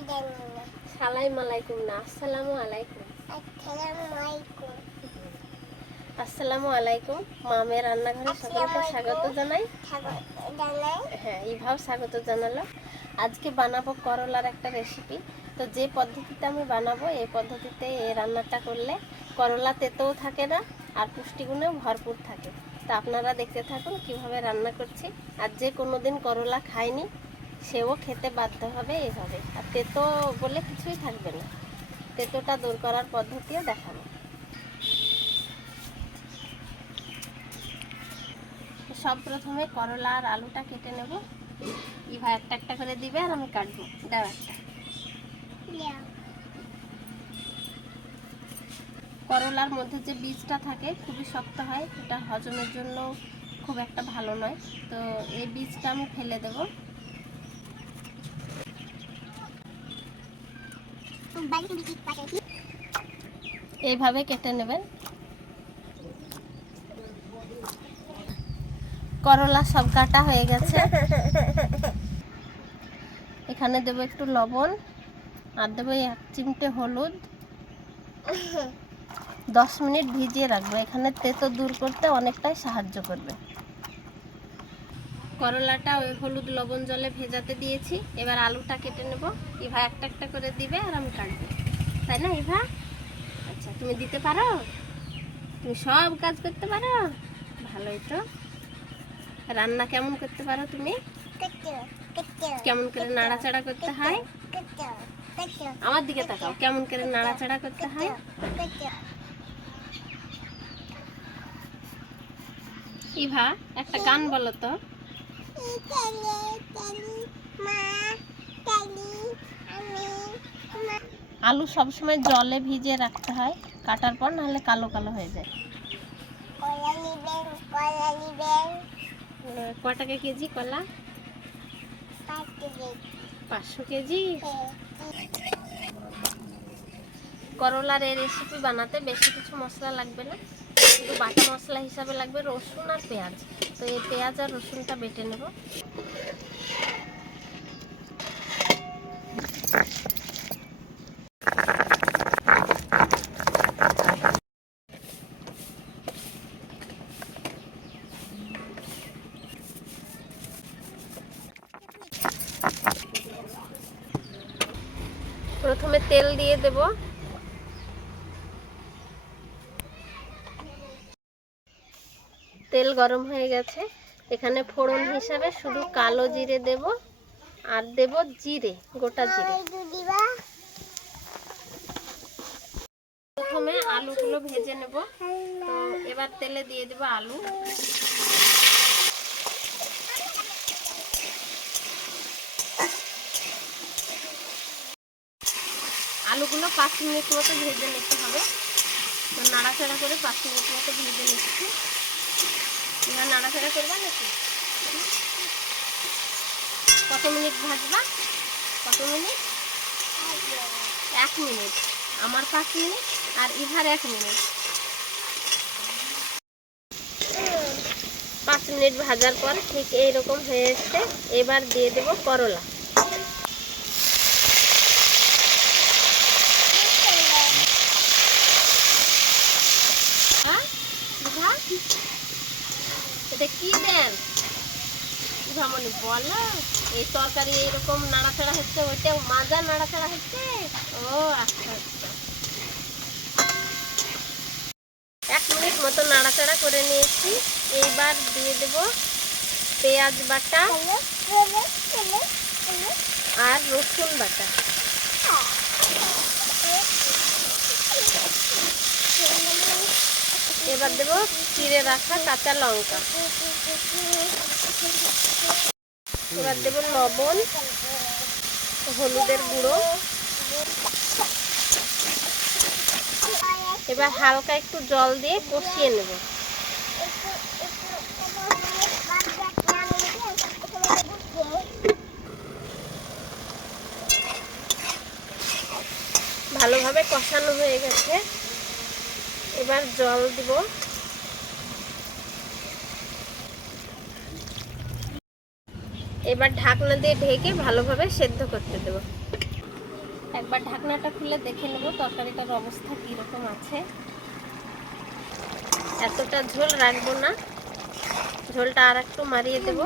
সালাইম আলাইকুম না আসসালামু আলাইকুম আসসালামু আলাইকুম মামের রান্নাঘরে সকলকে স্বাগত জানাই। হ্যাঁ ইভাও স্বাগত জানালো। আজকে বানাবো করলার একটা রেসিপি তো যে পদ্ধতিতে আমি বানাবো এই পদ্ধতিতে এই রান্নাটা করলে করলা তেতেও থাকে না আর পুষ্টিগুণেও ভরপুর থাকে। তো আপনারা দেখতে থাকুন কীভাবে রান্না করছি। আর যে কোনো দিন করলা খায়নি সেও খেতে বাধ্য হবে এভাবে। আর তেতো বলে কিছুই থাকবে না। তেতোটা দূর করার পদ্ধতিও দেখাবো। সব প্রথমে করলা আর আলুটা কেটে নেব। ইভা একটা একটা করে দিবে আর আমি কাটবো। দাও একটা। করলার মধ্যে যে বীজটা থাকে, খুবই শক্ত হয়, এটা হজমের জন্য খুব একটা ভালো নয়। তো এই বীজটা আমি ফেলে দেব। এইভাবে কেটে নেবেন। করলা সব কাটা হয়ে গেছে। এখানে দেবো একটু লবণ, আর দেবো এক চিমটে হলুদ। দশ মিনিট ভিজিয়ে রাখব। এখানে তেতো দূর করতে অনেকটাই সাহায্য করবে। করলাটা ওই হলুদ লবণ জলে ভেজাতে দিয়েছি। এবার আলুটা কেটে নেব। ইভা একটা একটা করে দিবে আর আমি কাটবো। তাই না, ইভা? আচ্ছা তুমি দিতে পারো? তুমি সব কাজ করতে পারো? ভালোই তো। রান্না কেমন করতে পারো তুমি? কেমন করে নাড়াচাড়া করতে হয়? আমার দিকে তাকাও, কেমন করে নাড়াচাড়া করতে হয়? ইভা, একটা গান বলো তো। আলু সবসময় জলে ভিজিয়ে রাখতে হয়, কাটার পর নাহলে কালো কালো হয়ে যায়। ক টাকা কেজি কলা? পাঁচশো কেজি? করলার এই রেসিপি বানাতে বেশি কিছু মশলা লাগবে না। শুধু বাটা মশলা হিসাবে লাগবে রসুন আর পেঁয়াজ। তো এই পেঁয়াজ আর রসুনটা বেটে নেব। প্রথমে তেল দিয়ে দেব। তেল গরম হয়ে গেছে। এখানে ফোড়ন হিসাবে শুধু কালো জিরে দেব আর দেব জিরে, গোটা জিরে। প্রথমে আলুগুলো ভেজে নেব। তো এবার তেলে দিয়ে দেব আলু। আলুগুলো পাঁচ মিনিট মতো ভেজে নিতে হবে। তো নাড়াচাড়া করে পাঁচ মিনিট মতো ভেজে নিচ্ছি। এবার নাড়াচাড়া করবা নাকি? কত মিনিট ভাজবা? কত মিনিট? এক মিনিট। আমার পাঁচ মিনিট আর ইভার এক মিনিট। পাঁচ মিনিট ভাজার পর ঠিক এইরকম হয়ে এসছে। এবার দিয়ে দেবো করলা হ্যাঁ? ইভা? এটা কি দেন? ইভামনি বলো? এই তরকারি এরকম নাড়াচাড়া হচ্ছে ওইটা মাজা নাড়াচাড়া হচ্ছে? ও আচ্ছা আচ্ছা। এক মিনিট মতো নাড়াচাড়া করে নিয়েছি। এইবার দিয়ে দেব পেঁয়াজ বাটা আর রসুন বাটা। এবার দেব চিড়ে রাখা কাঁচা লঙ্কা। এবার দেব লবণ, হলুদের গুঁড়ো। এবার হালকা একটু জল দিয়ে কষিয়ে নেব। ভালোভাবে কষানো হয়ে গেছে। এবার জল দিব। এবার ঢাকনা দিয়ে ঢেকে ভালোভাবে সেদ্ধ করতে দেব। একবার ঢাকনাটা খুলে দেখে নেব তরকারিটার অবস্থা কীরকম আছে। এতটা ঝোল রাখব না। ঝোলটা আর একটু মারিয়ে দেবো।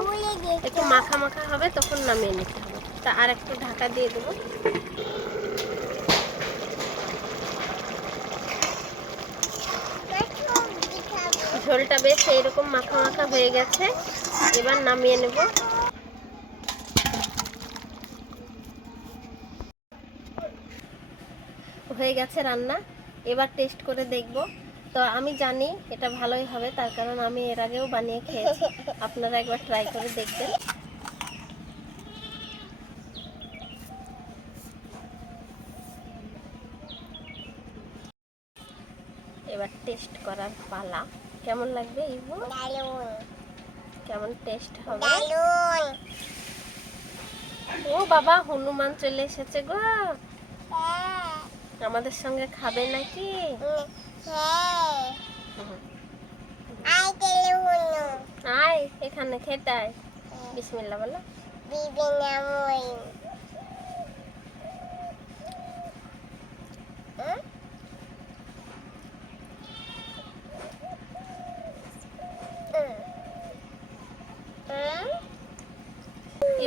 একটু মাখা মাখা হবে তখন নামিয়ে নিতে হবে। তা আর একটু ঢাকা দিয়ে দেবো। ঝোলটা বেশ এইরকম মাখা মাখা হয়ে গেছে। এবার নামিয়ে নেব। হয়ে গেছে রান্না। এবার টেস্ট করে দেখব। তো আমি জানি এটা ভালোই হবে, তার কারণ আমি এর আগেও বানিয়ে খেয়েছি। আপনারা একবার ট্রাই করে দেখবেন। এবার টেস্ট করার পালা। কেমন লাগবে ইবু? কেমন টেস্ট হবে? ও বাবা হনুমান চলে এসেছে গো। আমাদের সঙ্গে খাবে নাকি? হুম। আয় এখানে খেতে আয়। বিসমিল্লা বলো।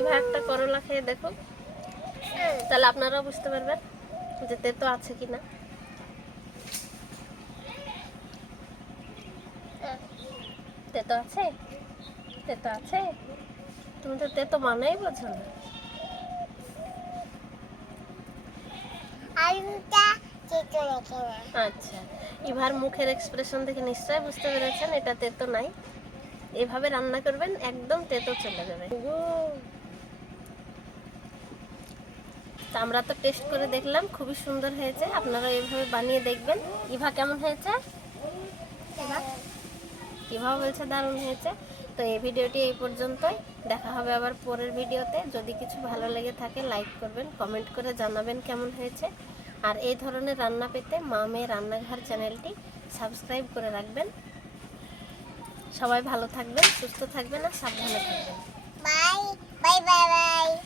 এবার একটা করলা খেয়ে দেখো তাহলে আপনারাও বুঝতে পারবেন যে তেতো আছে কিনা। তেতো আছে? তেতো আছে? তুমি তো তেতো মানেই বোঝো না। আচ্ছা এবার মুখের এক্সপ্রেশন দেখে নিশ্চয়ই বুঝতে পেরেছেন এটা তেতো নাই। এভাবে রান্না করবেন একদম তেতো চলে যাবে। তা আমরা তো টেস্ট করে দেখলাম, খুবই সুন্দর হয়েছে। আপনারা এইভাবে বানিয়ে দেখবেন। ইভা কেমন হয়েছে? ইভা? বলছে দারুণ হয়েছে। তো এই ভিডিওটি এই পর্যন্তই। দেখা হবে আবার পরের ভিডিওতে। যদি কিছু ভালো লেগে থাকে লাইক করবেন কমেন্ট করে জানাবেন কেমন হয়েছে। আর এই ধরনের রান্না পেতে মা মেয়ে রান্নাঘর চ্যানেলটি সাবস্ক্রাইব করে রাখবেন। সবাই ভালো থাকবেন, সুস্থ থাকবেন আর সাবধানে থাকবেন। Bye. Bye bye bye.